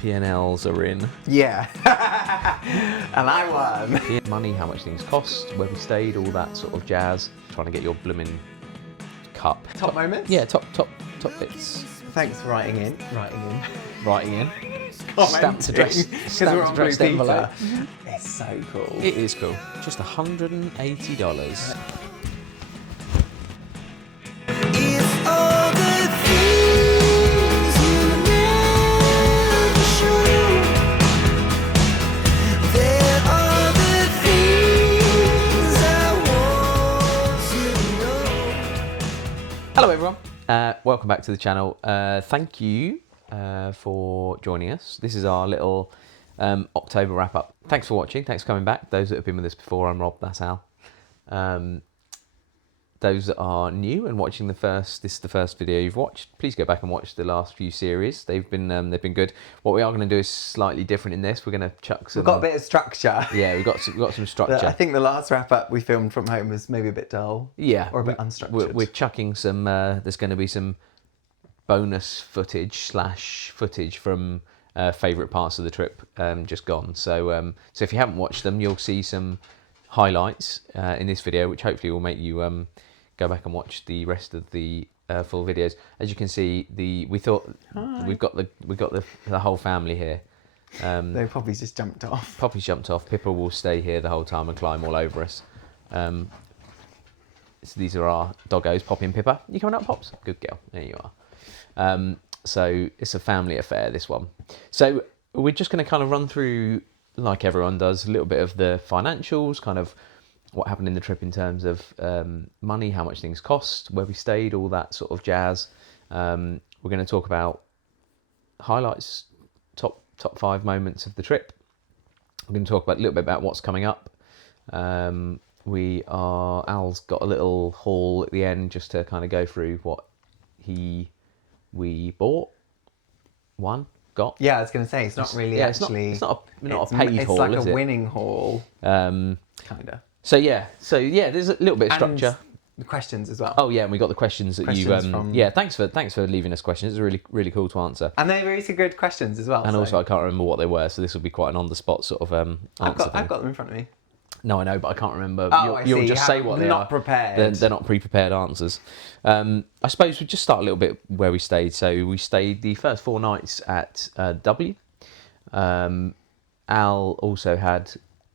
P&Ls are in. Yeah. And I won. Money, how much things cost, where we stayed, all that sort of jazz. Trying to get your blooming cup. Top moments? Yeah, top bits. Thanks for writing in. Writing in. Commenting. Stamped addressed envelope. It's so cool. It is cool. Just $180. If all the things you never show, there are the things I want to know. Hello everyone, welcome back to the channel. Thank you for joining us. This is our little October wrap up. Thanks for watching, thanks for coming back. Those that have been with us before, I'm Rob, that's Al. Those that are new and watching this is the first video you've watched, please go back and watch the last few series. They've been good. What we are going to do is slightly different in this. We're going to chuck some... We've got a bit of structure. Yeah, we've got some structure. I think the last wrap up we filmed from home was maybe a bit dull. Yeah. Or a bit unstructured. We're chucking some, there's going to be some bonus footage from favourite parts of the trip just gone. So if you haven't watched them, you'll see some highlights in this video, which hopefully will make you go back and watch the rest of the full videos. As you can see, we thought we've got the whole family here. They probably just jumped off. Poppy's jumped off. Pippa will stay here the whole time and climb all over us. So these are our doggos, Poppy and Pippa. You coming up, Pops? Good girl. There you are. So it's a family affair, this one. So we're just going to kind of run through, like everyone does, a little bit of the financials, kind of what happened in the trip in terms of money, how much things cost, where we stayed, all that sort of jazz. We're going to talk about highlights, top 5 moments of the trip. We're going to talk about a little bit about what's coming up. Al's got a little haul at the end just to kind of go through what we bought, got. Yeah, I was going to say, it's not really It's not a paid haul, like is a it? winning haul. Kind of. So yeah, there's a little bit of structure. And the questions as well. Oh yeah, and we got the questions that Questions yeah, thanks for leaving us questions. It's really, really cool to answer. And they're really good questions as well. And also I can't remember what they were, so this will be quite an on the spot sort of answer. I've got them in front of me. No, I know, but I can't remember. Oh, You'll just say what they are. Not prepared. They're not pre-prepared answers. I suppose we just start a little bit where we stayed. So we stayed the first 4 nights at W. Al also had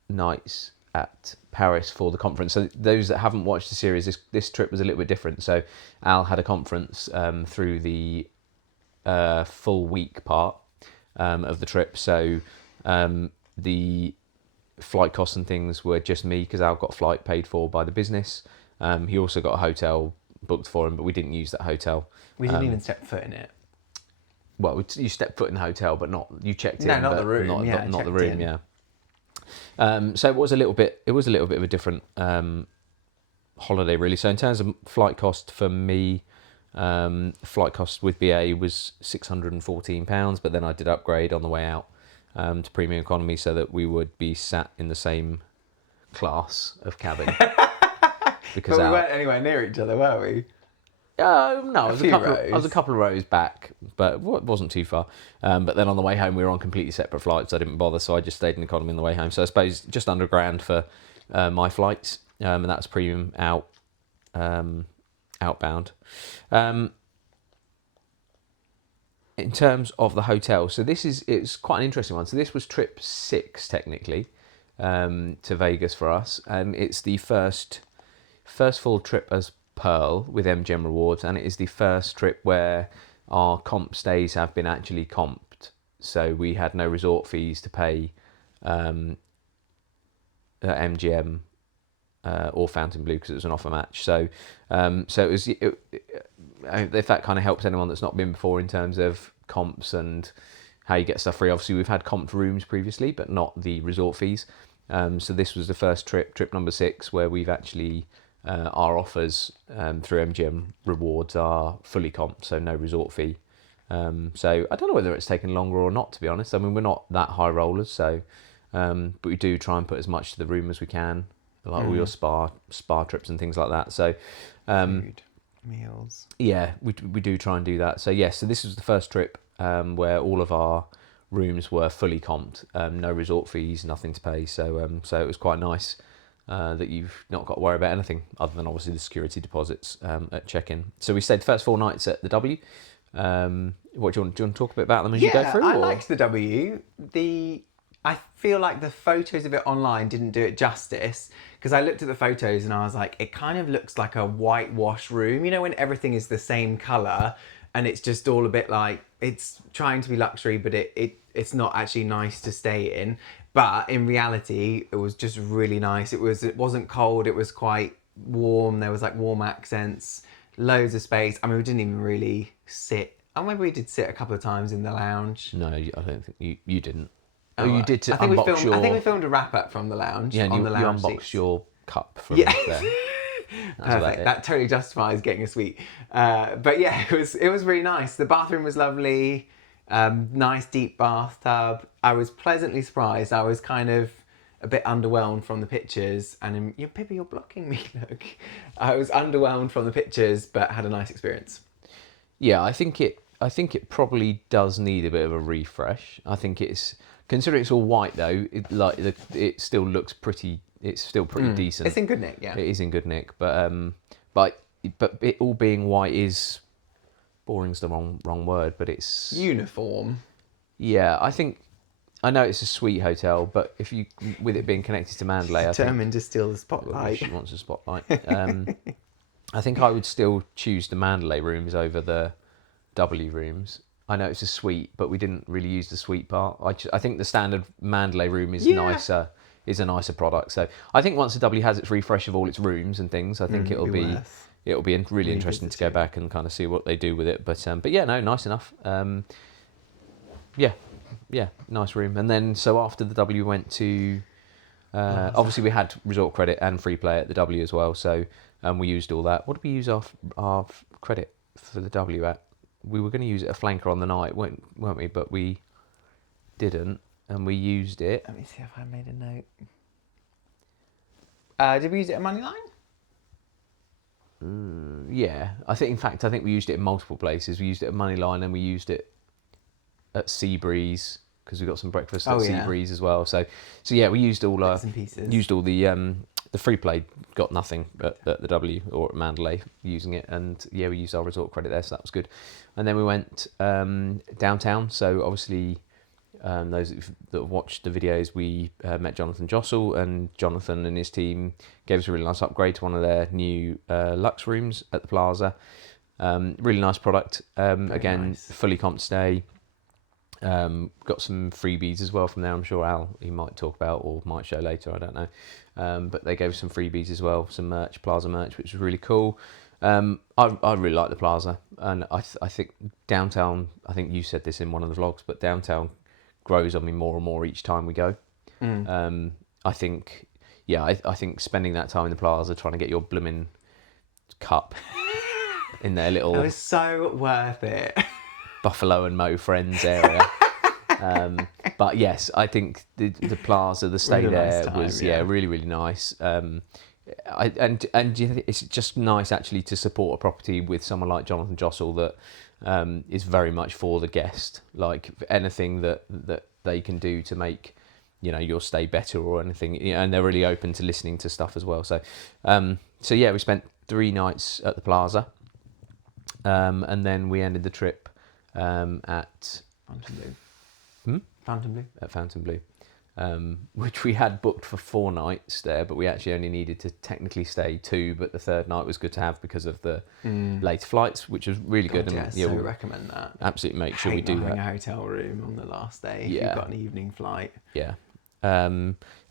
nights at Paris for the conference. So those that haven't watched the series, this trip was a little bit different. So Al had a conference through the full week part of the trip. So the flight costs and things were just me, because Al got a flight paid for by the business. He also got a hotel booked for him, but we didn't use that hotel. We didn't even step foot in it. Well, you stepped foot in the hotel, but you checked in. No, not but the room. Not the room. Yeah. So it was a little bit of a different holiday, really. So in terms of flight cost for me, flight cost with BA was £614, but then I did upgrade on the way out to premium economy so that we would be sat in the same class of cabin. Because but we weren't anywhere near each other, were we? No, I was rows. a couple of rows back, but it wasn't too far. But then on the way home, we were on completely separate flights. I didn't bother, so I just stayed in economy on the way home. So I suppose just under £1,000 for my flights, and that's premium outbound. In terms of the hotel, so it's quite an interesting one. So this was trip 6 technically to Vegas for us. It's the first full trip as Pearl with MGM Rewards, and it is the first trip where our comp stays have been actually comped. So we had no resort fees to pay at MGM or Fontainebleau because it was an offer match. So it was. If that kind of helps anyone that's not been before in terms of comps and how you get stuff free. Obviously, we've had comped rooms previously, but not the resort fees. So this was the first trip number 6, where we've actually our offers through MGM Rewards are fully comped, so no resort fee. So I don't know whether it's taken longer or not, to be honest. I mean, we're not that high rollers, so but we do try and put as much to the room as we can, like all your spa trips and things like that. So Food, meals. yeah, we do try and do that. So yes, so this was the first trip where all of our rooms were fully comped, no resort fees, nothing to pay. So so it was quite nice that you've not got to worry about anything other than obviously the security deposits at check-in. So we stayed the first 4 nights at the W. What do you want to talk a bit about them as you go through? I or- liked the W. I feel like the photos of it online didn't do it justice, because I looked at the photos and I was like, it kind of looks like a whitewash room. You know, when everything is the same colour and it's just all a bit like, it's trying to be luxury, but it's not actually nice to stay in. But in reality, it was just really nice. It wasn't cold. It was quite warm. There was like warm accents, loads of space. I mean, we didn't even really sit. I remember we did sit a couple of times in the lounge. No, I don't think you didn't. Oh, you did to I think unbox your... I think we filmed a wrap up from the lounge. Yeah, and on you the lounge unboxed seats. your cup from Yeah. there. about Perfect. it. That totally justifies getting a suite. But yeah, it was really nice. The bathroom was lovely. Nice deep bathtub. I was pleasantly surprised. I was kind of a bit underwhelmed from the pictures. And Pippa, you're blocking me. Look, I was underwhelmed from the pictures, but had a nice experience. Yeah, I think it probably does need a bit of a refresh. I think it's, considering it's all white though, it still looks pretty. It's still pretty decent. It's in good nick, yeah. It is in good nick, but it all being white is, boring's the wrong word, but it's Uniform. yeah. I know it's a sweet hotel, but if you, with it being connected to Mandalay, I think Determined to steal the spotlight. she wants a spotlight. I think I would still choose the Mandalay rooms over the W rooms. I know it's a suite, but we didn't really use the suite part. I think the standard Mandalay room is nicer. Is a nicer product. So I think once the W has its refresh of all its rooms and things, I think it'll be really interesting to go back and kind of see what they do with it. But yeah, no, nice enough. Yeah, nice room. And then so after the W went to obviously we had resort credit and free play at the W as well. So we used all that. What did we use our credit for the W at? We were going to use it a flanker on the night, weren't we? But we didn't. And we used it. Let me see if I made a note. Did we use it at Moneyline? Yeah, I think we used it in multiple places. We used it at Moneyline and we used it at Seabreeze because we got some breakfast at Seabreeze as well. So yeah, we used all Bits and pieces. used all the free play. Got nothing at the W or at Mandalay using it, and yeah, we used our resort credit there, so that was good. And then we went downtown. So obviously. Those that have watched the videos, we met Jonathan Jossel, and Jonathan and his team gave us a really nice upgrade to one of their new Lux rooms at the Plaza. Really nice product. Again, nice. fully comped stay. Got some freebies as well from there. I'm sure Al, he might talk about or might show later. I don't know. But they gave us some freebies as well, some merch, Plaza merch, which was really cool. I really like the Plaza, and I think downtown. I think you said this in one of the vlogs, but downtown grows on me more and more each time we go. I think spending that time in the Plaza trying to get your blooming cup in their little It was so worth it. Buffalo and Mo Friends area. But yes, I think the Plaza, the stay Really nice there time, was yeah. really, really nice. And it's just nice actually to support a property with someone like Jonathan Jossel that is very much for the guest. Like anything that they can do to make your stay better or anything, and they're really open to listening to stuff as well. So yeah, we spent 3 nights at the Plaza, and then we ended the trip at Fountain Blue. At Fountain Blue. Which we had booked for 4 nights there, but we actually only needed to technically stay 2, but the 3rd night was good to have because of the later flights, which was really good. Yeah, And so we'll recommend that. absolutely make sure we do having that. a hotel room on the last day if Yeah. you've got an evening flight. Yeah.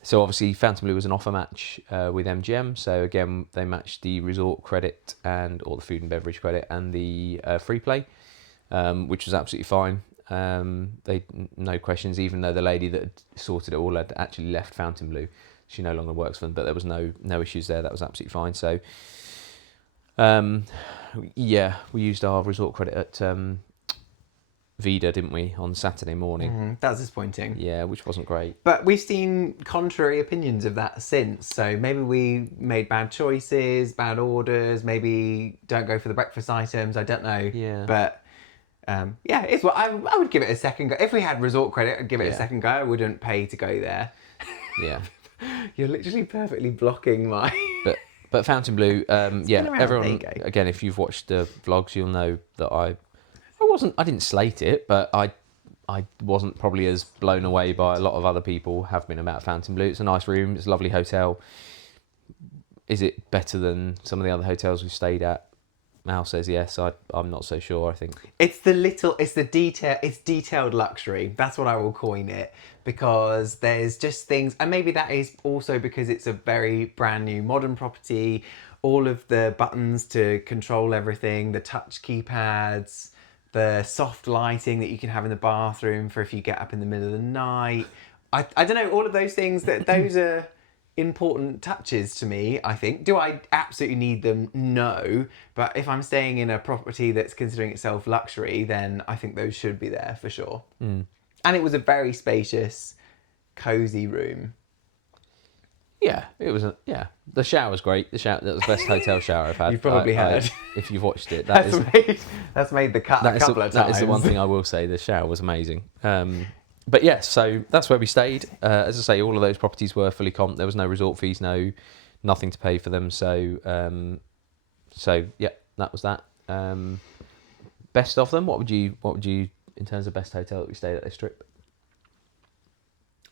So obviously Fountain Blue was an offer match with MGM. So again, they matched the resort credit or the food and beverage credit and the free play, which was absolutely fine. No questions, even though the lady that had sorted it all had actually left Fountain Blue. She no longer works for them, but there was no issues there. That was absolutely fine. So yeah, we used our resort credit at Vida, didn't we, on Saturday morning? That was disappointing. Yeah, which wasn't great. But we've seen contrary opinions of that since. So maybe we made bad choices, bad orders, maybe don't go for the breakfast items. I don't know. Yeah. But Yeah, it's what I would give it a second go. If we had resort credit, I'd give it a Yeah. second go. I wouldn't pay to go there. Yeah. You're literally perfectly blocking my. But Fontainebleau, yeah, around, everyone, there you go. again, if you've watched the vlogs, you'll know that I didn't slate it, but I wasn't probably as blown away by a lot of other people have been about Fontainebleau. It's a nice room, it's a lovely hotel. Is it better than some of the other hotels we've stayed at? Mal says yes. I'm not so sure. I think It's detailed luxury. That's what I will coin it, because there's just things, and maybe that is also because it's a very brand new modern property. All of the buttons to control everything, the touch keypads, the soft lighting that you can have in the bathroom for if you get up in the middle of the night. I don't know, all of those things, those are important touches to me, I think. Do I absolutely need them? No. But if I'm staying in a property that's considering itself luxury, then I think those should be there for sure. And it was a very spacious, cozy room. yeah, it was the shower was great. That was the best hotel shower I've had. You've probably heard. If you've watched it, That's made the cut a couple of times. that is the one thing I will say. The shower was amazing. But yeah, so that's where we stayed. As I say, all of those properties were fully comped. There was no resort fees, nothing to pay for them. So yeah, that was that. Best of them. What would you in terms of best hotel that we stayed at this trip?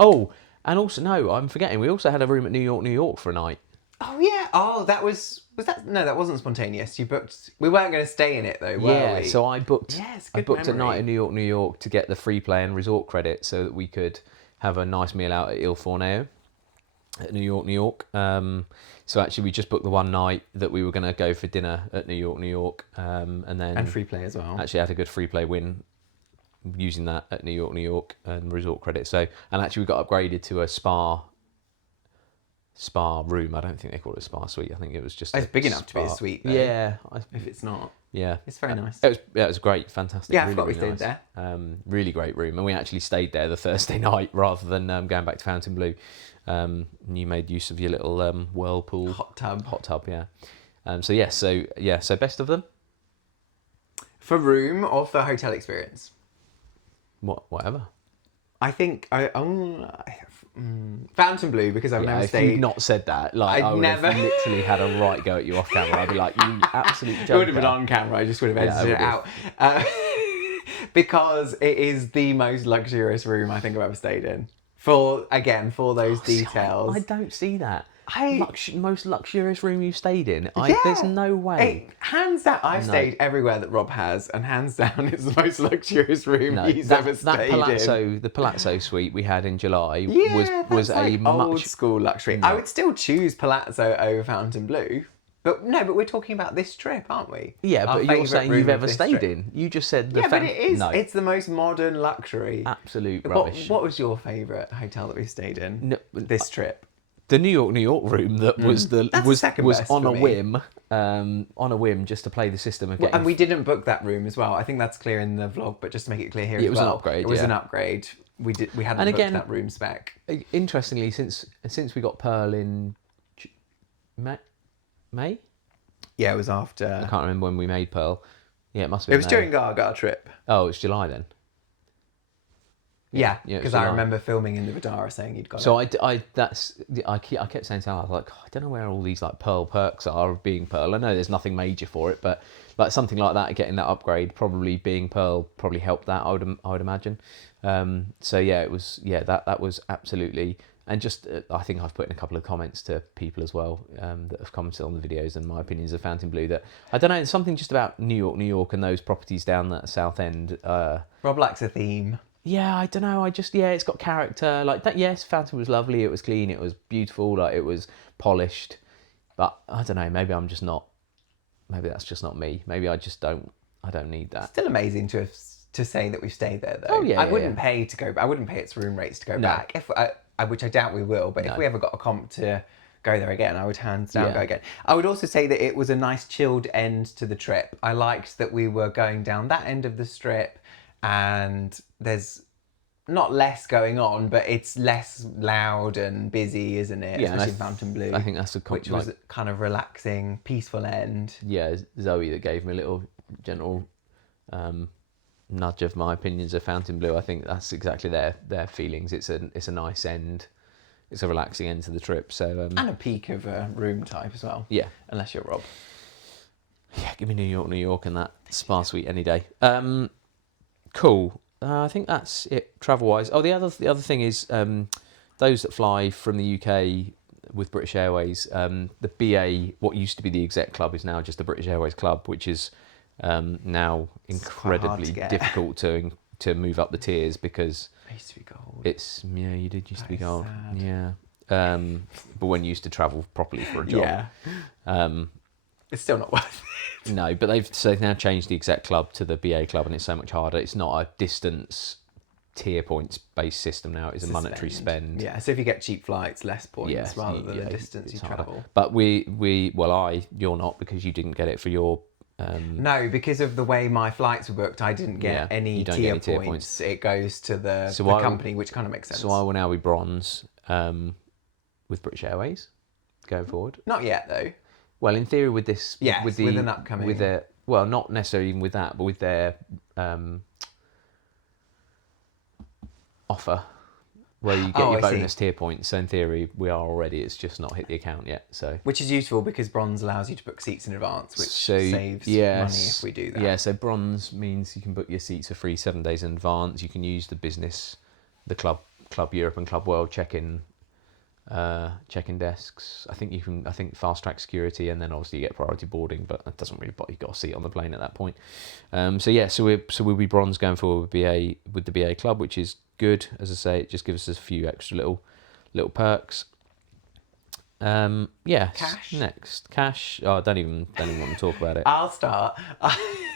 Oh, and also no, I'm forgetting. We also had a room at New York for a night. Oh yeah. Oh, was that? No, that wasn't spontaneous. You booked. We weren't going to stay in it though, were we? So I booked. Yes, I good booked a memory. night in New York to get the free play and resort credit, so that we could have a nice meal out at Il Forneo at New York. So actually, we just booked the one night that we were going to go for dinner at New York, and then And free play as well. actually had a good free play win using that at New York and resort credit. So, and actually we got upgraded to a spa room. I don't think they call it a spa suite. I think it was just It's big enough to be a spa. suite, though. Yeah, If it's not, yeah. it's very nice. It was great, fantastic. Yeah, I really, forgot we really stayed nice. Really great room, and we actually stayed there the Thursday night rather than going back to Fontainebleau. You made use of your little whirlpool Hot tub. yeah. So best of them, For room or for hotel experience? whatever. I think Fontainebleau, because I've Yeah, never if stayed. you'd not said that, like I'd I would have never- literally had a right go at you off camera. I'd be like, you absolute It joker. would have been on camera. I just would have Yeah, I edited it would out. Because it is the most luxurious room I think I've ever stayed in. For those details. I don't see that. I- Most luxurious room you've stayed in. Yeah. There's no way. Hands down, I've No. stayed everywhere that Rob has, and hands down, it's the most luxurious room No, he's that, ever that stayed palazzo, in. the palazzo suite we had in July Yeah, was that's like a old much. school luxury. I would still choose Palazzo over Fontainebleau, but we're talking about this trip, aren't we? Yeah, Our but you're favourite saying room you've of ever this stayed trip. in. You just said the Yeah, but it is. No, It's the most modern luxury. absolute What, rubbish. what was your favourite hotel that we stayed in No, this trip? The New York room that was That's the second was best on for a me. whim just to play the system of getting. And we didn't book that room as well. I think that's clear in the vlog, but just to make it clear here as it was an well. upgrade, It was yeah. an upgrade. We hadn't And booked again- that room spec. Interestingly, since we got Pearl in May, Yeah, it was I after. can't remember when we made Pearl. Yeah, it must have It been was May. during our trip. Oh, it's July then. Yeah, yeah, it was because I July. remember filming in the Vidara saying you'd got So it. I kept saying to her, I was like, "Oh, I don't know where all these like Pearl perks are of being Pearl. I know there's nothing major for it, but like something like that, getting that upgrade, probably being Pearl, probably helped that. I would imagine. So yeah, it was that was absolutely. And just I think I've put in a couple of comments to people as well that have commented on the videos and my opinions of Fontainebleau. That I don't know, it's something just about New York, and those properties down that South End. Rob likes a theme. Yeah, I don't know. It's got character. Like that. Yes, Phantom was lovely. It was clean. It was beautiful. Like it was polished. But I don't know. Maybe I'm just not. Maybe that's just not me. Maybe I just don't. I don't need that. Still amazing to say that we've stayed there though. Oh, yeah, I yeah, wouldn't yeah. pay to go. I wouldn't pay its room rates to go No. back. Which I doubt we will. But No. if we ever got a comp to go there again, I would hands down Yeah. go again. I would also say that it was a nice chilled end to the trip. I liked that we were going down that end of the strip, and there's not less going on, but it's less loud and busy, isn't it? Yeah, and Especially in Fontainebleau. I think that's which was a kind of relaxing, peaceful end. yeah, Zoe that gave me a little gentle nudge of my opinions of Fontainebleau. I think that's exactly their feelings. It's a nice end. It's a relaxing end to the trip. So And a peak of a room type as well. yeah, Unless you're Rob. yeah. Give me New York, and that spa suite any day. Cool. I think that's it travel wise. Oh, the other thing is those that fly from the UK with British Airways, the BA, what used to be the Exec Club, is now just the British Airways Club, which is now quite hard to incredibly get. difficult to move up the tiers because I used to be gold. it's you did used to be That is gold, sad. yeah. But when you used to travel properly for a job, Yeah. It's still not worth it. no. But they've now changed the Exec Club to the BA Club, and it's so much harder. It's not a distance tier points based system now. It's a monetary spend. Yeah, so if you get cheap flights, less points Yes, rather than yeah, the distance you it's harder. travel. But you're not because you didn't get it for your. No, because of the way my flights were booked, I didn't get Yeah, any you don't tier, get any tier points. It goes to the So I will- company, which kind of makes sense. So I will now be bronze with British Airways going forward. Not yet, though. Well, in theory, with this, Yes, with with an upcoming- with their, well, not necessarily even with that, but with their offer, where you get Oh, your I see. bonus tier points. So in theory, we are already. It's just not hit the account yet. So Which is useful because bronze allows you to book seats in advance, which saves money if we do that. Yeah, so bronze means you can book your seats for free 7 days in advance. You can use the business, the Club Europe and Club World check-in desks. I think fast track security, and then obviously you get priority boarding, but that doesn't really bother. You got a seat on the plane at that point. So we'll be bronze going forward with the BA Club, which is good. As I say, it just gives us a few extra little perks. Cash? Next, cash. Oh, I don't even want to talk about it. I'll start.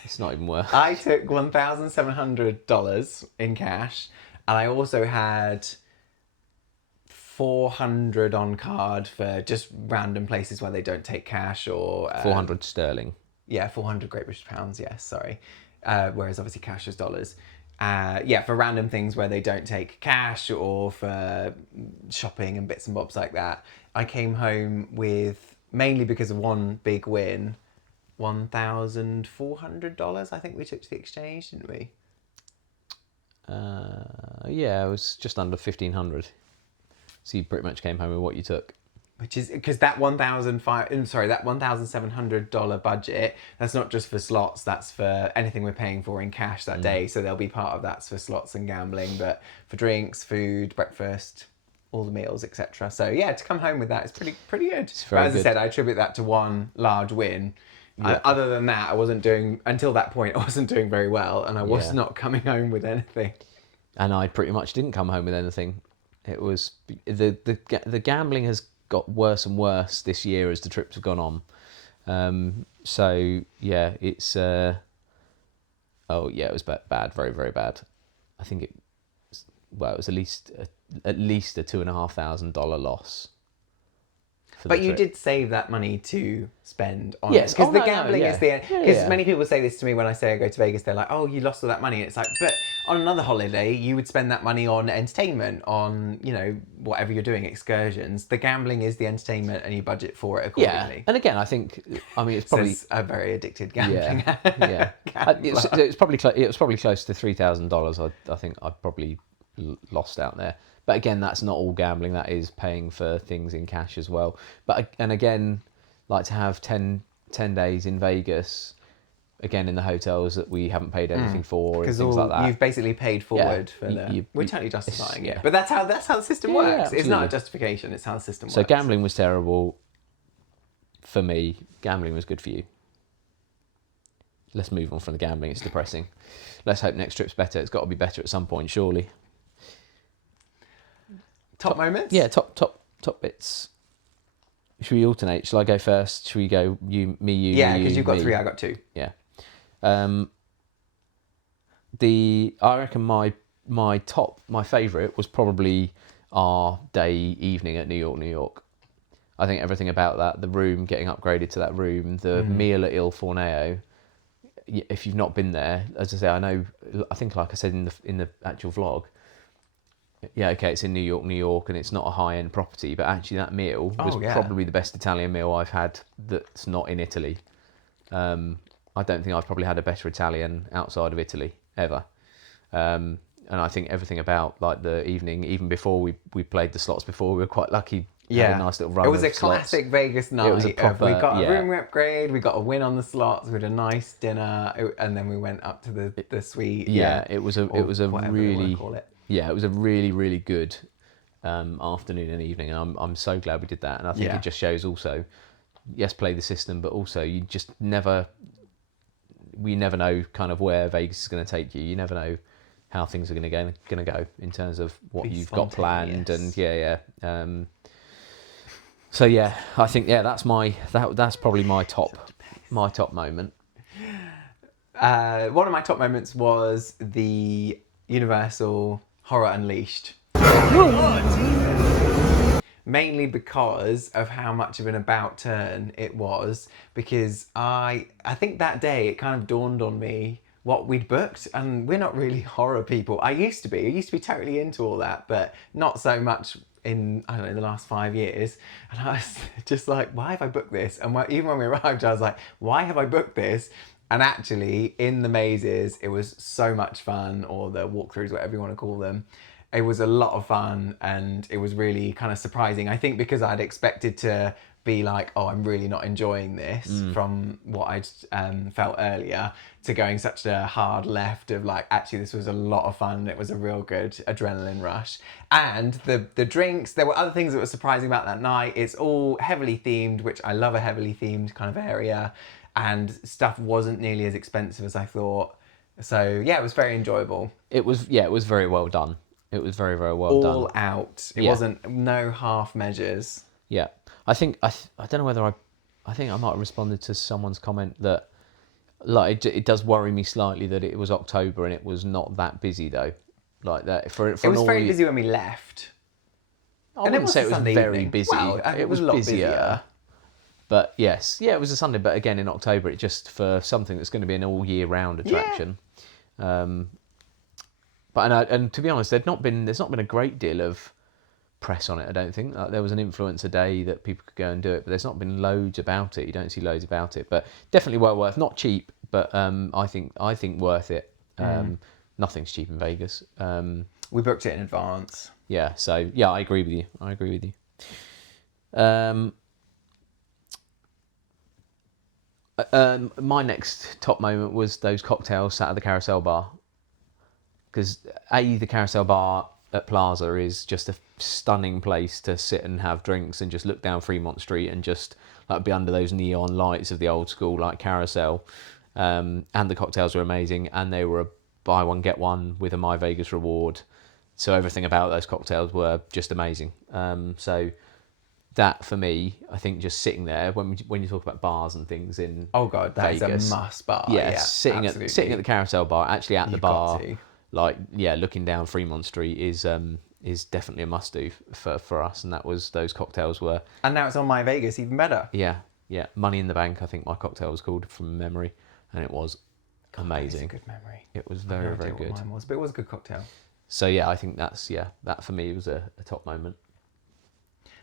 It's not even worth. I took $1,700 in cash, and I also had $400 on card for just random places where they don't take cash, or 400 sterling. Yeah, 400 Great British pounds. Yes, sorry. Whereas obviously cash is dollars. For random things where they don't take cash, or for shopping and bits and bobs like that. I came home with, mainly because of one big win, $1,400. I think we took to the exchange, didn't we? Yeah, it was just under 1,500. So you pretty much came home with what you took. Which is because that $1,700 budget, that's not just for slots, that's for anything we're paying for in cash that day. So there'll be part of that's for slots and gambling, but for drinks, food, breakfast, all the meals, etc. So yeah, to come home with that is pretty good. very But as I good. said, I attribute that to one large win. Yeah. Other than that, until that point, I wasn't doing very well, and I was Yeah. not coming home with anything. And I pretty much didn't come home with anything. It was the gambling has got worse and worse this year as the trips have gone on. So yeah, it's it was bad, very very bad. I think it was at least a $2,500 loss. for But the you trip. did save that money to spend on Yes. because Oh, the no, gambling yeah. is the Yeah, because yeah. many people say this to me when I say I go to Vegas. They're like, "Oh, you lost all that money." And it's like, but on another holiday, you would spend that money on entertainment, on whatever you're doing, excursions. The gambling is the entertainment, and you budget for it Yeah, accordingly. and again, I think it's probably Says a very addicted gambling. yeah. It's probably it was probably close to $3,000. I think I probably lost out there. But again, that's not all gambling. That is paying for things in cash as well. And again, like to have 10 days in Vegas, again in the hotels that we haven't paid anything for and Because things like that. you've basically paid forward for we're you- totally justifying yeah. it, but that's how the system Yeah, works. It's not a absolutely. justification; it's how the system So works. gambling was terrible for me. Gambling was good for you. Let's move on from the gambling. It's depressing. Let's hope next trip's better. It's got to be better at some point, surely. Top moments. Yeah, top bits. Should we alternate? Shall I go first? Should we go you, me, you? Yeah, me, because you, you've got me? 3, I got 2. Yeah. I reckon my favourite was probably our evening at New York. I think everything about that, the room, getting upgraded to that room, the meal at Il Forneo. If you've not been there, as I say, I think like I said in the actual vlog. Yeah, okay, it's in New York, and it's not a high-end property, but actually that meal was probably the best Italian meal I've had that's not in Italy. I don't think I've probably had a better Italian outside of Italy. ever. And I think everything about like the evening, even before we played the slots before, we were quite lucky. Had a nice little run. It was of a slots. classic Vegas night. It was a proper, we got yeah. a room upgrade, we got a win on the slots, we had a nice dinner, and then we went up to the suite. Yeah, it was a whatever they really wanna call it. yeah, it was a really really good afternoon and evening, and I'm so glad we did that. And I think Yeah. it just shows also, yes, play the system, but also you just we never know kind of where Vegas is going to take you. You never know how things are going to go in terms of what Be you've got planned, spontaneous. and so yeah, I think that's that's probably my top moment. One of my top moments was the Universal Horror Unleashed. Mainly because of how much of an about turn it was, because I think that day it kind of dawned on me what we'd booked, and we're not really horror people. I used to be totally into all that, but not so much in, I don't know, the last 5 years. And I was just like, why have I booked this? And even when we arrived, I was like, why have I booked this? And actually, in the mazes, it was so much fun, or the walkthroughs, whatever you want to call them. It was a lot of fun, and it was really kind of surprising. I think because I'd expected to be like, oh, I'm really not enjoying this from what I'd felt earlier, to going such a hard left of like, actually, this was a lot of fun. It was a real good adrenaline rush. And the drinks, there were other things that were surprising about that night. It's all heavily themed, which I love a heavily themed kind of area. And stuff wasn't nearly as expensive as I thought. So yeah, it was very enjoyable. It was very well done. It was very very well done. All out. It Yeah. wasn't no half measures. Yeah, I think I don't know whether I think I might have responded to someone's comment that like it does worry me slightly that it was October and it was not that busy though, like that for It was very busy when we left. I wouldn't say it was Sunday very evening. busy. Well, it was a lot busier. But yes, yeah, it was a Sunday. But again, in October, it just for something that's going to be an all year round attraction. But and to be honest, there's not been a great deal of press on it. I don't think like, there was an influencer day that people could go and do it, but there's not been loads about it. You don't see loads about it, but definitely well worth. Not cheap, but I think worth it. Nothing's cheap in Vegas. We booked it in advance. Yeah, so yeah, I agree with you. My next top moment was those cocktails sat at the Carousel Bar, because the Carousel Bar at Plaza is just a stunning place to sit and have drinks and just look down Fremont Street and just like be under those neon lights of the old school like Carousel. And the cocktails were amazing, and they were a buy one get one with a My Vegas reward. So everything about those cocktails were just amazing. So that for me, I think just sitting there when you talk about bars and things in Oh god, that Vegas, is a must bar. yeah, Yeah, sitting at the Carousel Bar, actually at the You've got bar, to. like yeah, looking down Fremont Street is definitely a must do for us, and those cocktails were And now it's on My Vegas, even better. yeah Money in the Bank, I think my cocktail was called from memory, and it was It's a amazing. good memory. It was I have no very idea very what good. mine was, but it was a good cocktail. So yeah, I think that for me was a top moment.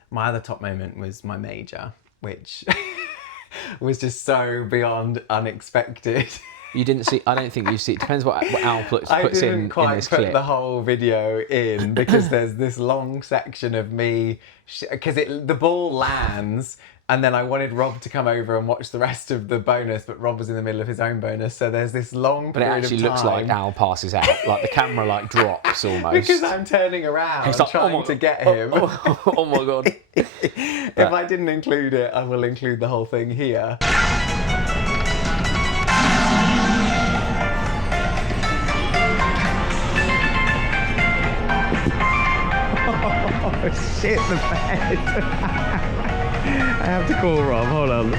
My other top moment was my major, which was just so beyond unexpected. You didn't see. I don't think you see. It depends what Al puts I in didn't quite this put clip. the whole video in because there's this long section of me, because the ball lands, and then I wanted Rob to come over and watch the rest of the bonus, but Rob was in the middle of his own bonus, so there's this long But it period actually of time. looks like Al passes out, like the camera like drops almost. Because I'm turning around It's like, trying to get him. Oh my god! If I didn't include it, I will include the whole thing here. Oh shit, the bed. I have to call Rob, hold on.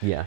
Yeah,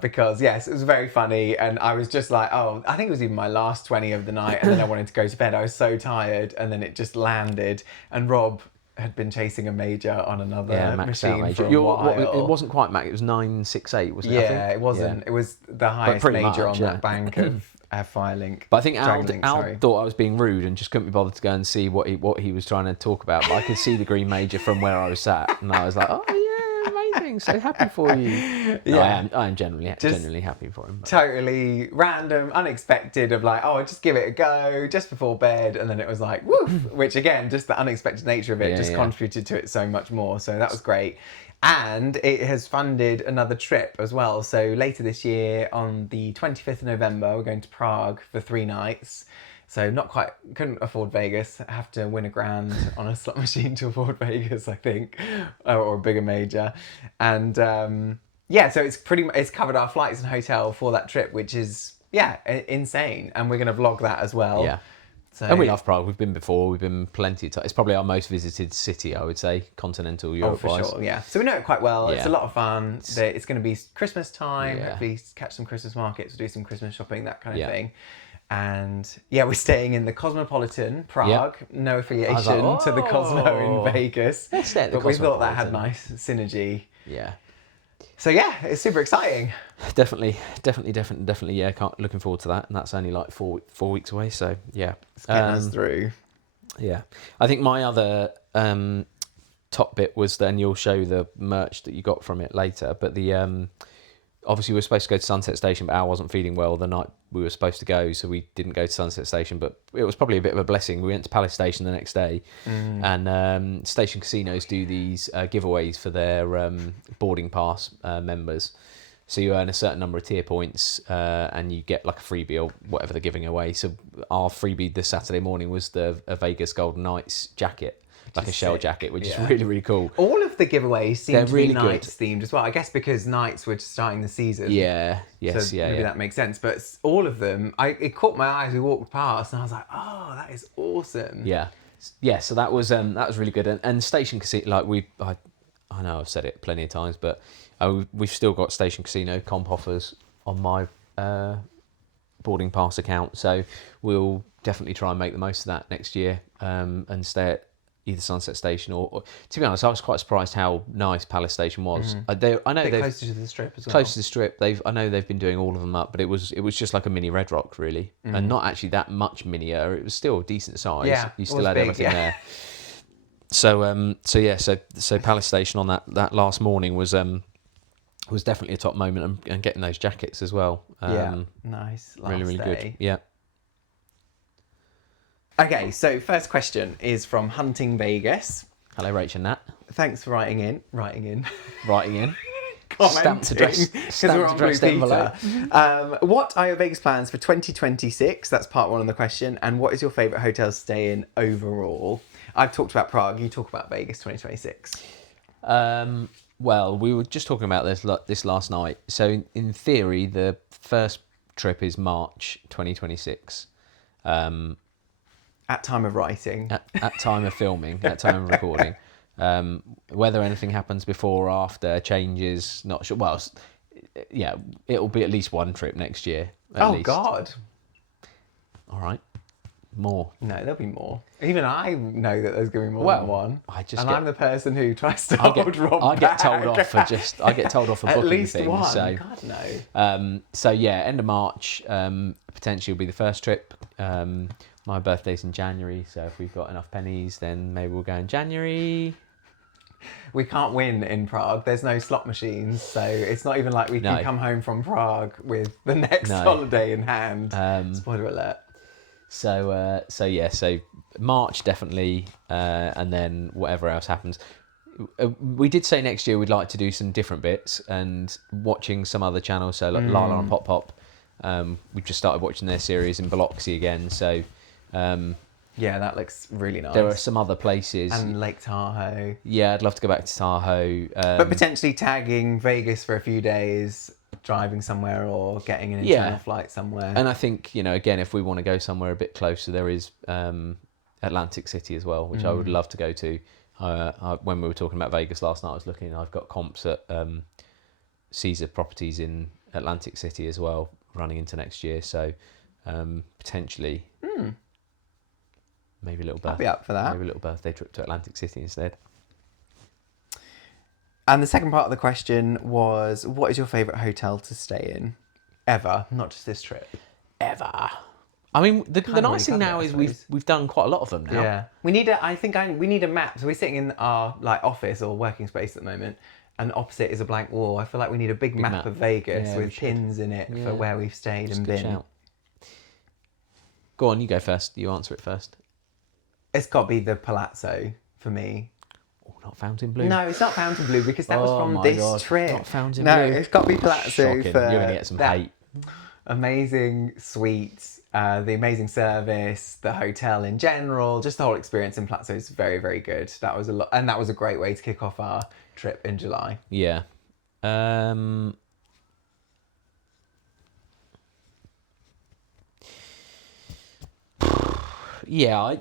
Because yes, it was very funny, and I was just like, oh, I think it was even my last 20 of the night, and then I wanted to go to bed. I was so tired, and then it just landed, and Rob had been chasing a major on another max out machine major. for a while. It wasn't quite max. It was 968, wasn't it? I Yeah, think? it wasn't. Yeah. It was the highest pretty major much, on yeah. that bank of Firelink. But I think Dragonlink, Al sorry. thought I was being rude and just couldn't be bothered to go and see what he was trying to talk about. But I could see the green major from where I was sat, and I was like, oh yeah, amazing. So happy for you. No, I am genuinely happy for him. But. Totally random, unexpected of like, oh, just give it a go just before bed. And then it was like, woof, which again, just the unexpected nature of it contributed to it so much more. So that was great. And it has funded another trip as well. So later this year, on the 25th of November, we're going to Prague for 3 nights. So couldn't afford Vegas. Have to win £1,000 on a slot machine to afford Vegas, I think, or a bigger major. And so it's covered our flights and hotel for that trip, which is insane. And we're going to vlog that as well. Yeah. So, and we love Prague. We've been before. We've been plenty of times. It's probably our most visited city, I would say, continental Europe. Oh, for sure, yeah. So we know it quite well. Yeah. It's a lot of fun. It's going to be Christmas time. Yeah. Hopefully catch some Christmas markets, do some Christmas shopping, that kind of thing. And we're staying in the Cosmopolitan, Prague. No affiliation to the Cosmo in Vegas. Let's stay at the but we thought that had Cosmopolitan. nice synergy. Yeah. So it's super exciting. Definitely. Yeah, looking forward to that. And that's only like four weeks away. So yeah, It's getting us through. Yeah, I think my other top bit was then you'll show the merch that you got from it later. But the obviously we were supposed to go to Sunset Station, but Al wasn't feeling well the night we were supposed to go, so we didn't go to Sunset Station. But it was probably a bit of a blessing. We went to Palace Station the next day, and Station Casinos do these giveaways for their boarding pass members. So you earn a certain number of tier points, and you get like a freebie or whatever they're giving away. So our freebie this Saturday morning was a Vegas Golden Knights jacket. Like a shell jacket, which is really, really cool. All of the giveaways seem They're to really be good. Knights themed as well. I guess because Knights were starting the season. Maybe that makes sense. But all of them, it caught my eye as we walked past, and I was like, "Oh, that is awesome!" Yeah. So that was really good. And Station Casino, like I know I've said it plenty of times, but we've still got Station Casino comp offers on my boarding pass account, so we'll definitely try and make the most of that next year, and stay at either Sunset Station or to be honest, I was quite surprised how nice Palace Station was. I know they've closer to the Strip as well. Close to the Strip. I know they've been doing all of them up, but it was just like a mini Red Rock really, and not actually that much minier. It was still a decent size. Yeah, you it still was had big, everything there. So Palace Station on that last morning was definitely a top moment, and getting those jackets as well. Nice. Really Last good. day. Yeah. Okay, so first question is from Hunting Vegas. Hello, Rach and Nat. Thanks for writing in. Writing in. Commenting, Stamped 'cause we're on addressed Blue envelope. Peter. What are your Vegas plans for 2026? That's part one of the question. And what is your favourite hotel to stay in overall? I've talked about Prague. You talk about Vegas 2026. Well, we were just talking about this last night. So in theory, the first trip is March 2026. At time of writing. At time of filming, at time of recording. Whether anything happens before or after changes, not sure. Well, yeah, it'll be at least one trip next year. At least. God. All right. More. No, there'll be more. Even I know that there's going to be more than one. I'm the person who tries to hold Rob I get back. told off for At booking least things. one. So, God, no. So yeah, end of March, potentially will be the first trip. My birthday's in January, so if we've got enough pennies, then maybe we'll go in January. We can't win in Prague. There's no slot machines, so it's not even like we can come home from Prague with the next holiday in hand. Spoiler alert. So March definitely, and then whatever else happens. We did say next year we'd like to do some different bits, and watching some other channels, so like Lala and Pop Pop. We've just started watching their series in Biloxi again, so yeah, that looks really nice. There are some other places. And Lake Tahoe. Yeah, I'd love to go back to Tahoe. But potentially tagging Vegas for a few days, driving somewhere or getting an internal flight somewhere. And I think, again, if we want to go somewhere a bit closer, there is Atlantic City as well, which I would love to go to. When we were talking about Vegas last night, I was looking, I've got comps at Caesar Properties in Atlantic City as well, running into next year. So potentially... Maybe a little birthday. I'll be up for that. Maybe a little birthday trip to Atlantic City instead. And the second part of the question was, what is your favourite hotel to stay in? Ever, not just this trip. Ever. I mean, the nice thing now is we've done quite a lot of them now. Yeah. We need a map. So we're sitting in our office or working space at the moment, and opposite is a blank wall. I feel like we need a big map map. of Vegas Yeah, we with should. pins in it Yeah. for where we've stayed That's a and good been. shout. Go on, you go first. You answer it first. It's got to be the Palazzo for me. Oh, not Fontainebleau. No, it's not Fontainebleau because that was Oh from my this God, trip. not Fontainebleau. No, it's got to be Palazzo Shocking. for You're going to get some that hate. amazing suites, the amazing service, the hotel in general, just the whole experience in Palazzo is very, very good. That was a lot, and that was a great way to kick off our trip in July. Yeah. Yeah,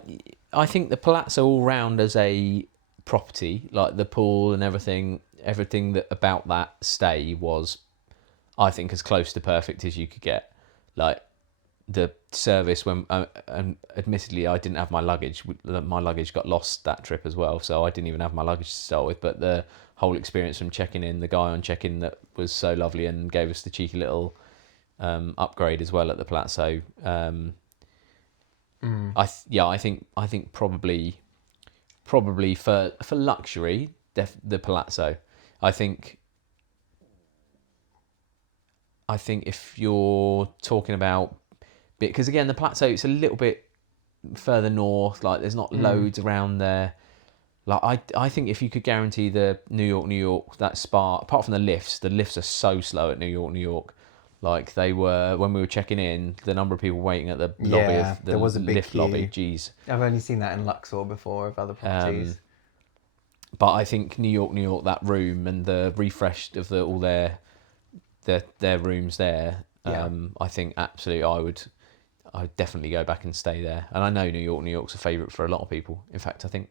I think the Palazzo all round as a property, like the pool and everything that about that stay was, I think, as close to perfect as you could get. Like the service when, and admittedly, I didn't have my luggage. My luggage got lost that trip as well, so I didn't even have my luggage to start with. But the whole experience from checking in, the guy on check-in that was so lovely and gave us the cheeky little upgrade as well at the Palazzo. I think probably for luxury, the Palazzo. I think if you're talking about, because again the Palazzo, it's a little bit further north. Like there's not loads around there. Like I think if you could guarantee the New York, that spa, apart from the lifts are so slow at New York. Like they were when we were checking in, the number of people waiting at the lobby of the there was a big lift queue. lobby. Jeez. I've only seen that in Luxor before of other properties. But I think New York, that room and the refreshed of all their rooms there. Yeah. I think absolutely I'd definitely go back and stay there. And I know New York's a favourite for a lot of people. In fact, I think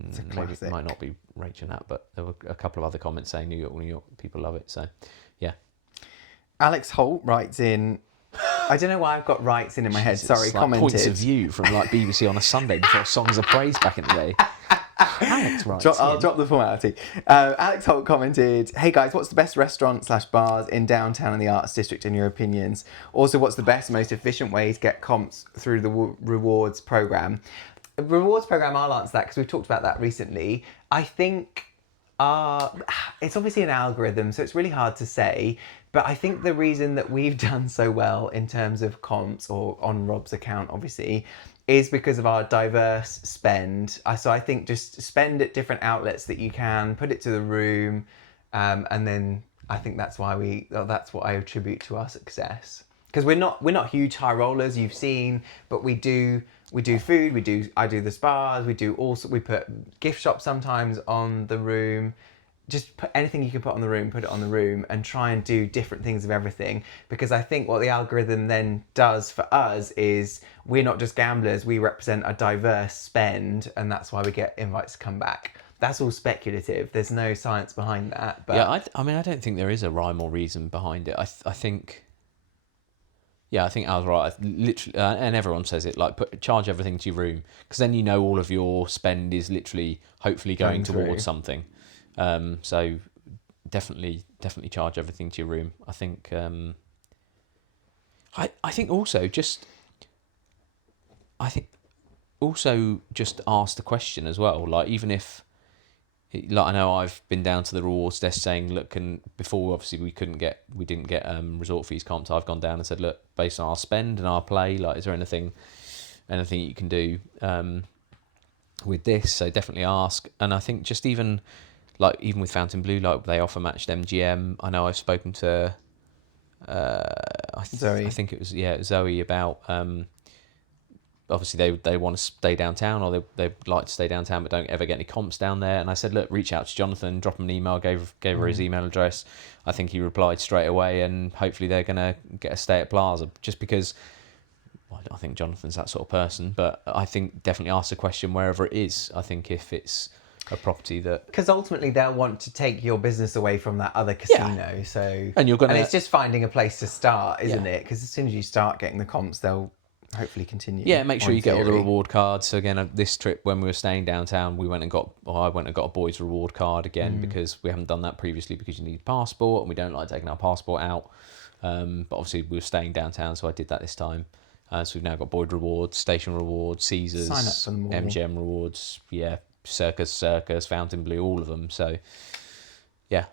It's a maybe classic. it might not be raching that, but there were a couple of other comments saying New York, people love it. So yeah. Alex Holt writes in. I don't know why I've got writes in my head. It's Sorry, like commented. points of view from like BBC on a Sunday before Songs of Praise back in the day. Alex writes I'll in. drop the formality. Alex Holt commented, "Hey guys, what's the best restaurant/bars in downtown and the Arts District in your opinions? Also, what's the best, most efficient way to get comps through the rewards program?" The rewards program, I'll answer that because we've talked about that recently. I think it's obviously an algorithm, so it's really hard to say. But I think the reason that we've done so well in terms of comps, or on Rob's account, obviously, is because of our diverse spend. So I think just spend at different outlets that you can, put it to the room, and then I think that's what I attribute to our success. Because we're not huge high rollers, you've seen, but we do food, I do the spas, we put gift shops sometimes on the room. Just put anything you can put on the room, put it on the room, and try and do different things of everything. Because I think what the algorithm then does for us is we're not just gamblers, we represent a diverse spend, and that's why we get invites to come back. That's all speculative. There's no science behind that. But Yeah, I mean, I don't think there is a rhyme or reason behind it. I think I was right. Literally, and everyone says it, like charge everything to your room, because then you know all of your spend is literally, hopefully, going through. towards something. So definitely charge everything to your room. I think I think also just ask the question as well. Like even if, like I know I've been down to the rewards desk saying, look, and before obviously we didn't get resort fees comps. I've gone down and said, look, based on our spend and our play, like is there anything you can do with this? So definitely ask. And I think just even with Fontainebleau, like they offer matched MGM. I know I've spoken to Zoe. I think it was Zoe about obviously they want to stay downtown, or they like to stay downtown but don't ever get any comps down there. And I said, look, reach out to Jonathan, drop him an email, gave her his email address. I think he replied straight away, and hopefully they're gonna get a stay at Plaza, just because I think Jonathan's that sort of person. But I think definitely ask the question wherever it is. I think if it's a property that, because ultimately they'll want to take your business away from that other casino. So And you're gonna- it's just finding a place to start, isn't Yeah. it? Because as soon as you start getting the comps, they'll hopefully continue. yeah, make sure in you get all the theory. reward cards. So again, this trip when we were staying downtown, I went and got a boys reward card again, because we haven't done that previously, because you need a passport and we don't like taking our passport out. But obviously we were staying downtown, so I did that this time. So we've now got Boyd rewards, station rewards, Caesars, Sign up for them all. MGM rewards, Circus, Fontainebleau, all of them. So Yeah.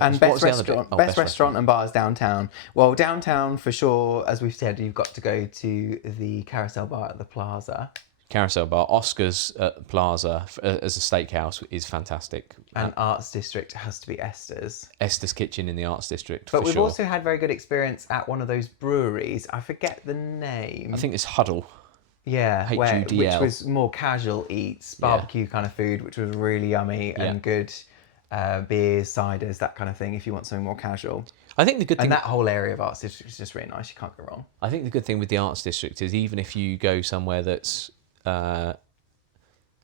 And What best was the other bit? restaurant, Oh, best restaurant and bars downtown. Well, downtown for sure. As we've said, you've got to go to the Carousel Bar at the Plaza. Carousel Bar. Oscar's at Plaza as a steakhouse is fantastic. And Arts District has to be Esther's. Esther's Kitchen in the Arts District, But for we've sure. also had very good experience at one of those breweries. I forget the name. I think it's Huddle. Yeah, which HUDL. was more casual eats, barbecue kind of food, which was really yummy and good beers, ciders, that kind of thing. If you want something more casual, I think the good thing. and that whole area of Arts District is just really nice. You can't go wrong. I think the good thing with the Arts District is even if you go somewhere that's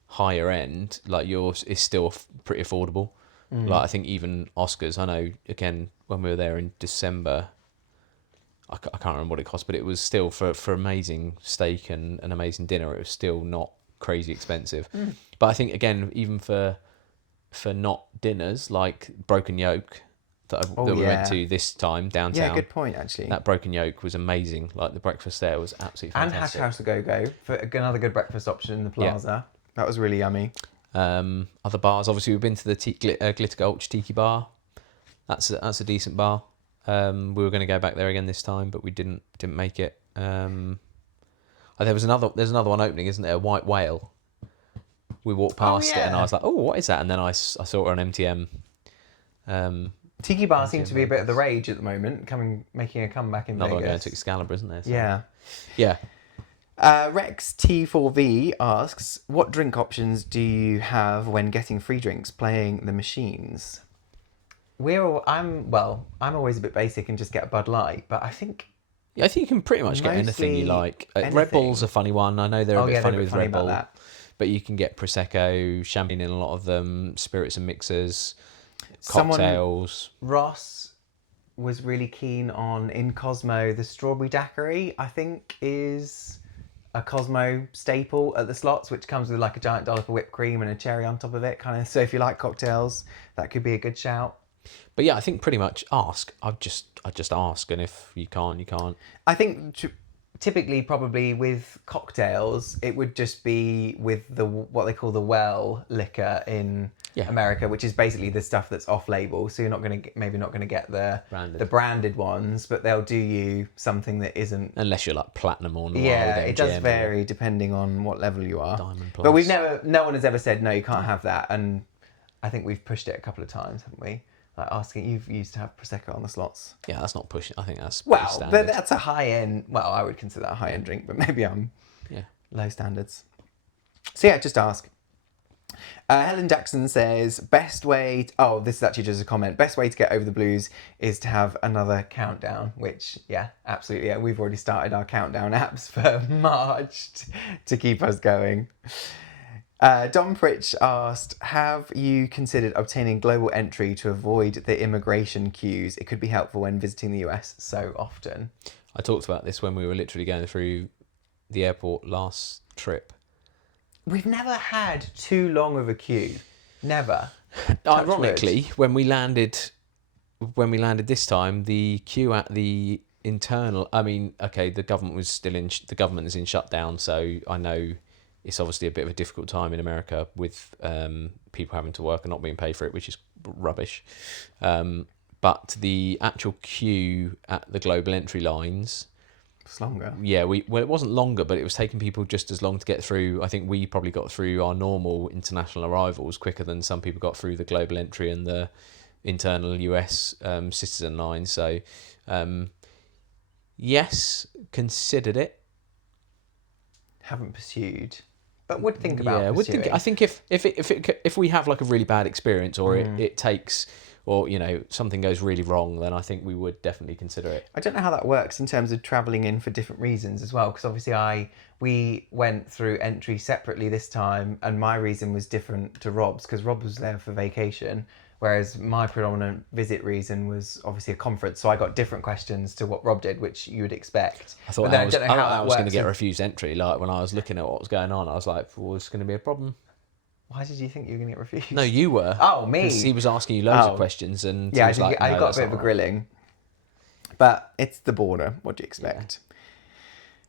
higher end, like yours, is still pretty affordable. Like I think even Oscars. I know again when we were there in December. I can't remember what it cost, but it was still for amazing steak and an amazing dinner. It was still not crazy expensive. But I think again, even for not dinners, like Broken Yolk that we went to this time downtown. Yeah, good point actually. That Broken Yolk was amazing. Like the breakfast there was absolutely And Hash fantastic. House to Go for another good breakfast option in the Plaza. That was really yummy. Other bars, obviously, we've been to the Glitter Gulch Tiki Bar. That's a decent bar. We were going to go back there again this time, but we didn't make it. There's another one opening, isn't there? White Whale. We walked past it, and I was like, "Oh, what is that?" And then I saw it on MTM. Tiki Bar seems to be a bit of the rage at the moment, making a comeback in Another one going Vegas. to Excalibur, isn't there? So, Yeah. yeah. Rex T4V asks, what drink options do you have when getting free drinks playing the machines? I'm always a bit basic and just get a Bud Light, but I think Yeah, I think you can pretty much get anything you Mostly like. Red anything. Bull's a funny one. I know they're a bit funny with Red about Bull, that. but you can get Prosecco, champagne in a lot of them, spirits and mixers, Someone- cocktails. Ross was really keen on in Cosmo the strawberry daiquiri. I think is a Cosmo staple at the slots, which comes with like a giant dollop of whipped cream and a cherry on top of it. Kind of. So if you like cocktails, that could be a good shout. But yeah, I think pretty much ask. I just ask, and if you can't, you can't. I think typically, probably with cocktails, it would just be with what they call the well liquor in America, which is basically the stuff that's off-label. So you're not going to maybe not going to get the branded ones, but they'll do you something that isn't. Unless you're like platinum or Noir Yeah, with it does MGM vary depending on what level you are. Diamond But Plus. no one has ever said no, you can't have that, and I think we've pushed it a couple of times, haven't we? Like asking, you've used to have Prosecco on the slots. Yeah, that's not pushing. I think that's pretty Well, standard. but that's a high end. Well, I would consider that a high end drink, but maybe I'm Yeah. low standards. So yeah, just ask. Helen Jackson says, best way... this is actually just a comment. Best way to get over the blues is to have another countdown, which, yeah, absolutely. Yeah, we've already started our countdown apps for March to keep us going. Dom Pritch asked, have you considered obtaining global entry to avoid the immigration queues? It could be helpful when visiting the US so often. I talked about this when we were literally going through the airport last trip. We've never had too long of a queue. Never. Touch Ironically, wood. when we landed this time, the queue at the internal. I mean, okay, the government was still in. The government is in shutdown, so I know it's obviously a bit of a difficult time in America with people having to work and not being paid for it, which is rubbish. But the actual queue at the global entry lines. It's longer. Yeah, it wasn't longer, but it was taking people just as long to get through. I think we probably got through our normal international arrivals quicker than some people got through the global entry and the internal US citizen line. So, yes, considered it. Haven't pursued, but would think about pursuing. I think if we have like a really bad experience or it takes, or something goes really wrong, then I think we would definitely consider it. I don't know how that works in terms of travelling in for different reasons as well, because obviously we went through entry separately this time, and my reason was different to Rob's because Rob was there for vacation, whereas my predominant visit reason was obviously a conference. So I got different questions to what Rob did, which you would expect. I thought I was going to get refused entry. Like when I was looking at what was going on, I was like, "Well, it's going to be a problem." Why did you think you were going to get refused? No, you were. Oh, me. 'Cause he was asking you loads of questions, and yeah, he was like, I "No, got a that's bit not of a right." grilling, but it's the border. What do you expect?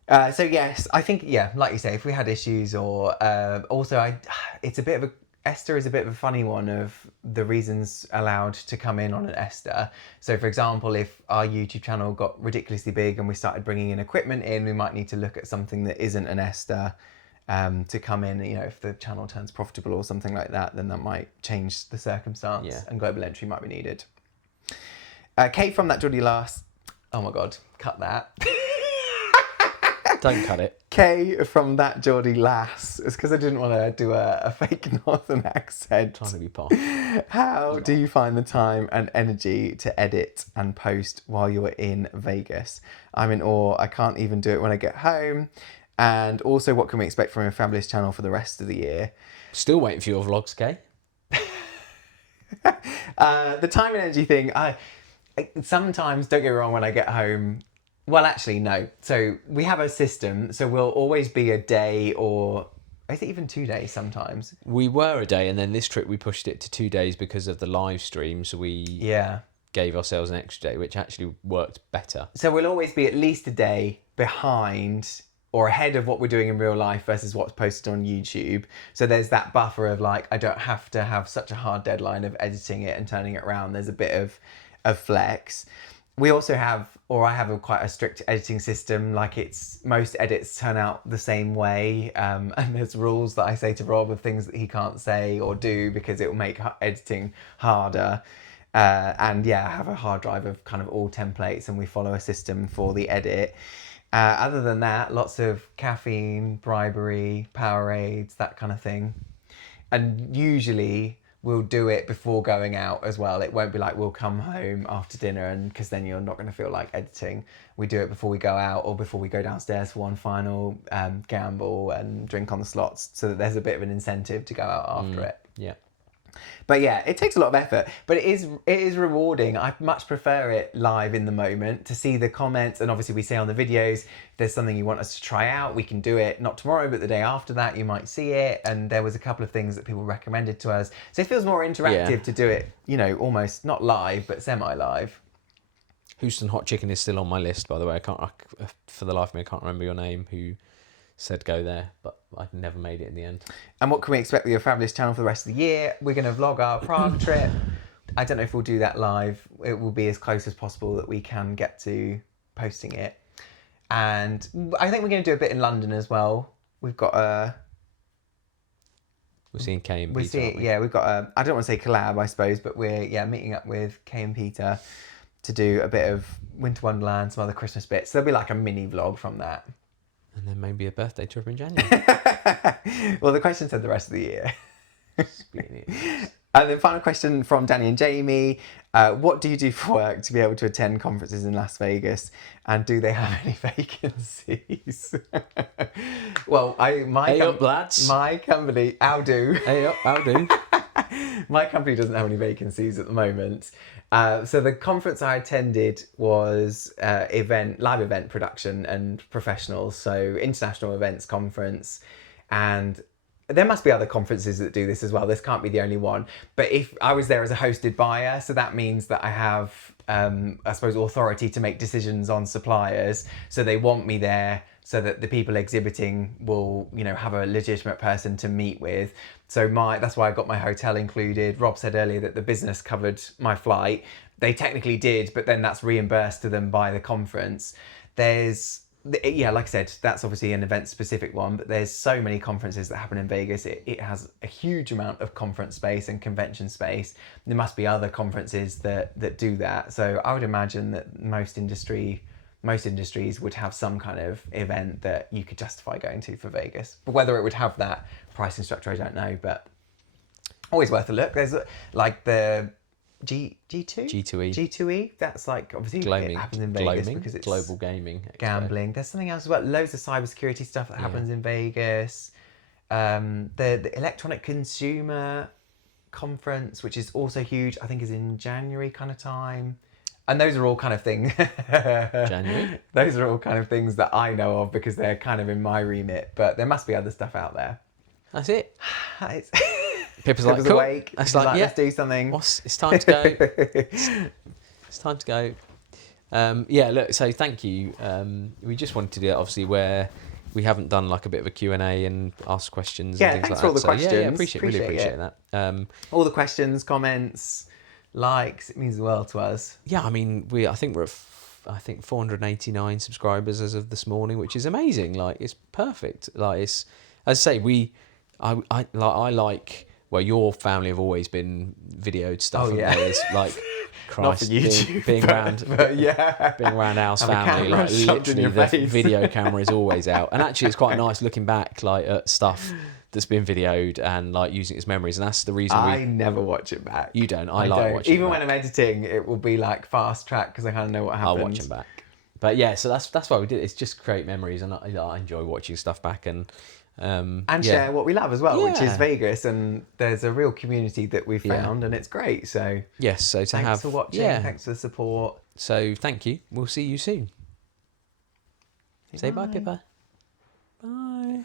So yes, I think like you say, if we had issues or also it's a bit of a Esther is a bit of a funny one of the reasons allowed to come in on an Esther. So, for example, if our YouTube channel got ridiculously big and we started bringing in equipment in, we might need to look at something that isn't an Esther to come in. You know, if the channel turns profitable or something like that, then that might change the circumstance, Yeah. and global entry might be needed. Kate from that Geordie Lass. Oh my God, cut that. Don't cut it. Kay from that Geordie Lass. It's because I didn't want to do a fake northern accent. Trying to be posh. How do you find the time and energy to edit and post while you're in Vegas? I'm in awe. I can't even do it when I get home. And also, what can we expect from your fabulous channel for the rest of the year? Still waiting for your vlogs, Kay. The time and energy thing, I sometimes, don't get me wrong, when I get home, well, actually, no. So we have a system, so we'll always be a day, or is it even 2 days sometimes? We were a day, and then this trip we pushed it to 2 days because of the live stream. So we Yeah. gave ourselves an extra day, which actually worked better. So we'll always be at least a day behind or ahead of what we're doing in real life versus what's posted on YouTube. So there's that buffer of like, I don't have to have such a hard deadline of editing it and turning it around. There's a bit of flex. We also have, or I have quite a strict editing system. Like most edits turn out the same way. And there's rules that I say to Rob of things that he can't say or do because it will make editing harder. And yeah, I have a hard drive of kind of all templates and we follow a system for the edit. Other than that, lots of caffeine, bribery, Powerades, that kind of thing. And usually we'll do it before going out as well. It won't be like we'll come home after dinner, and because then you're not going to feel like editing. We do it before we go out or before we go downstairs for one final gamble and drink on the slots, so that there's a bit of an incentive to go out after it. Yeah. But yeah, it takes a lot of effort, but it is rewarding. I much prefer it live in the moment to see the comments. And obviously we say on the videos, if there's something you want us to try out, we can do it. Not tomorrow, but the day after that, you might see it. And there was a couple of things that people recommended to us. So it feels more interactive to do it, you know, almost not live, but semi-live. Houston Hot Chicken is still on my list, by the way. For the life of me, I can't remember your name, who said go there, but I never made it in the end. And what can we expect with your fabulous channel for the rest of the year? We're going to vlog our Prague trip. I don't know if we'll do that live. It will be as close as possible that we can get to posting it. And I think we're going to do a bit in London as well. We've got a... We're seeing Kay and We're Peter, aren't seeing, we? yeah, we've got a... I don't want to say collab, I suppose, but we're, meeting up with Kay and Peter to do a bit of Winter Wonderland, some other Christmas bits. So there'll be like a mini vlog from that. And then maybe a birthday trip in January. Well, the question said the rest of the year. Splitting it. And then final question from Danny and Jamie. What do you do for work to be able to attend conferences in Las Vegas? And do they have any vacancies? Well, Hey up, lads. my company, Outdo. Hey up, I'll do. My company doesn't have any vacancies at the moment. So the conference I attended was live event production and professionals. So international events conference, and there must be other conferences that do this as well. This can't be the only one. But if I was there as a hosted buyer, so that means that I have, I suppose, authority to make decisions on suppliers. So they want me there so that the people exhibiting will, have a legitimate person to meet with. So that's why I got my hotel included. Rob said earlier that the business covered my flight. They technically did, but then that's reimbursed to them by the conference. Like I said, that's obviously an event-specific one, but there's so many conferences that happen in Vegas. It has a huge amount of conference space and convention space. There must be other conferences that do that. So I would imagine that most industries would have some kind of event that you could justify going to for Vegas. But whether it would have that pricing structure, I don't know, but always worth a look. There's like the G2? G2E. G2E. That's like, obviously Gloaming. it happens in Vegas Gloaming, because it's Global Gaming Expo. gambling. There's something else as well. Loads of cybersecurity stuff that happens in Vegas. The Electronic Consumer Conference, which is also huge, I think is in January kind of time. And those are all kind of things. January? Those are all kind of things that I know of because they're kind of in my remit. But there must be other stuff out there. That's it. It's Pippa's like, Pippa's cool. awake. That's She's like, yeah. let's do something. It's time to go. It's time to go. Look, so thank you. We just wanted to do it, obviously, where we haven't done like a bit of a Q&A and ask questions Yeah, and things thanks like for that. all the So, yeah, questions. really Appreciate appreciate it. that. All the questions, comments, likes, it means the world to us. Yeah, I mean, I think we're at 489 subscribers as of this morning, which is amazing. Like, it's perfect. Like, it's, as I say, I like. Well, your family have always been videoed stuff. Oh, haven't yeah. they? It's like, Not for Christ, YouTube, being around, but yeah. being around Al's Have a family, camera like shoved in literally your the face. video camera is always out. And actually, it's quite nice looking back, like at stuff that's been videoed and like using it as memories. And that's the reason I never watch it back. You don't. I like don't. watching. Even it when back. I'm editing, it will be like fast track because I kind of know what happened. I'll watch them back. But yeah, so that's why we did it. It's just create memories, and I enjoy watching stuff back and Share what we love as well, which is Yeah. Vegas, and there's a real community that we've Yeah. found, and it's great. So Yes, so to thanks have for watching. Yeah. Thanks for the support. So thank you. We'll see you soon. Say bye, Pippa. Bye.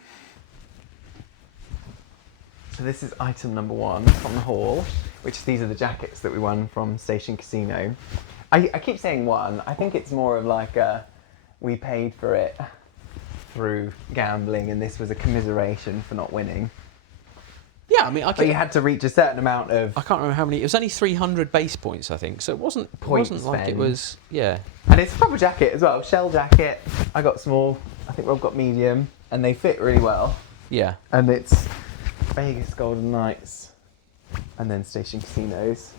So this is item number 1 from the haul, which these are the jackets that we won from Station Casino. I keep saying won. I think it's more of like we paid for it through gambling, and this was a commiseration for not winning. Yeah, I mean, But you had to reach a certain amount of, I can't remember how many. It was only 300 base points, I think. So it wasn't like it spend. was. Yeah. and it's a proper jacket as well. Shell jacket. I got small. I think Rob got medium, and they fit really well. Yeah. And it's Vegas Golden Knights, and then Station Casinos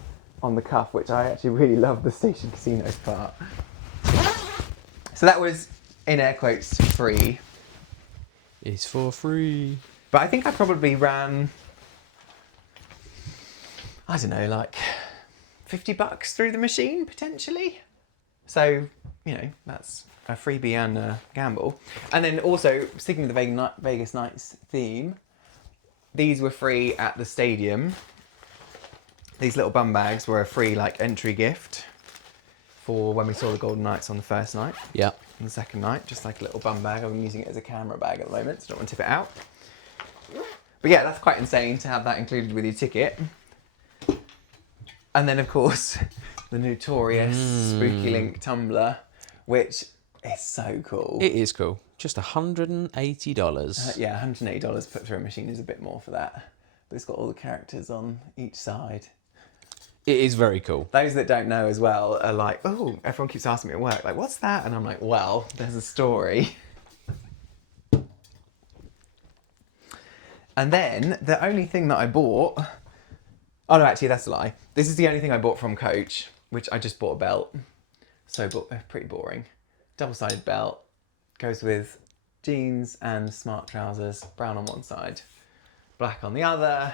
on the cuff, which I actually really love the Station Casinos part. So that was, in air quotes, free. It's for free. But I think I probably ran, I don't know, like $50 through the machine, potentially. So, you know, that's a freebie and a gamble. And then also, sticking with the Vegas Nights theme, these were free at the stadium. These little bum bags were a free like entry gift for when we saw the Golden Knights on the first night. Yeah. On the second night, just like a little bum bag. I'm using it as a camera bag at the moment, so I don't want to tip it out. But yeah, that's quite insane to have that included with your ticket. And then, of course, the notorious Spooky Link tumbler, which is so cool. It is cool. Just $180. Yeah, $180 put through a machine is a bit more for that. But it's got all the characters on each side. It is very cool. Those that don't know as well are like, oh, everyone keeps asking me at work, like, what's that? And I'm like, well, there's a story. And then the only thing that I bought, oh no, actually that's a lie. This is the only thing I bought from Coach, which I just bought a belt. So pretty boring. Double-sided belt, goes with jeans and smart trousers, brown on one side, black on the other.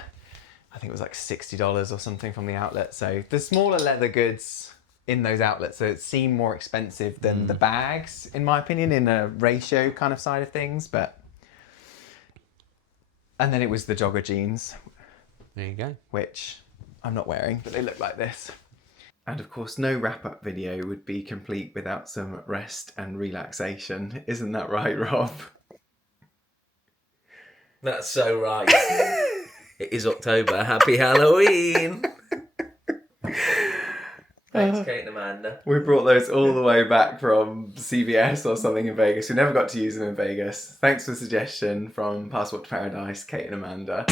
I think it was like $60 or something from the outlet. So the smaller leather goods in those outlets, so it seemed more expensive than the bags, in my opinion, in a ratio kind of side of things. But and then it was the jogger jeans, There you go. which I'm not wearing, but they look like this. And of course, no wrap-up video would be complete without some rest and relaxation. Isn't that right, Rob? That's so right. It is October. Happy Halloween. Thanks, Kate and Amanda. We brought those all the way back from CVS or something in Vegas. We never got to use them in Vegas. Thanks for the suggestion from Passport to Paradise, Kate and Amanda.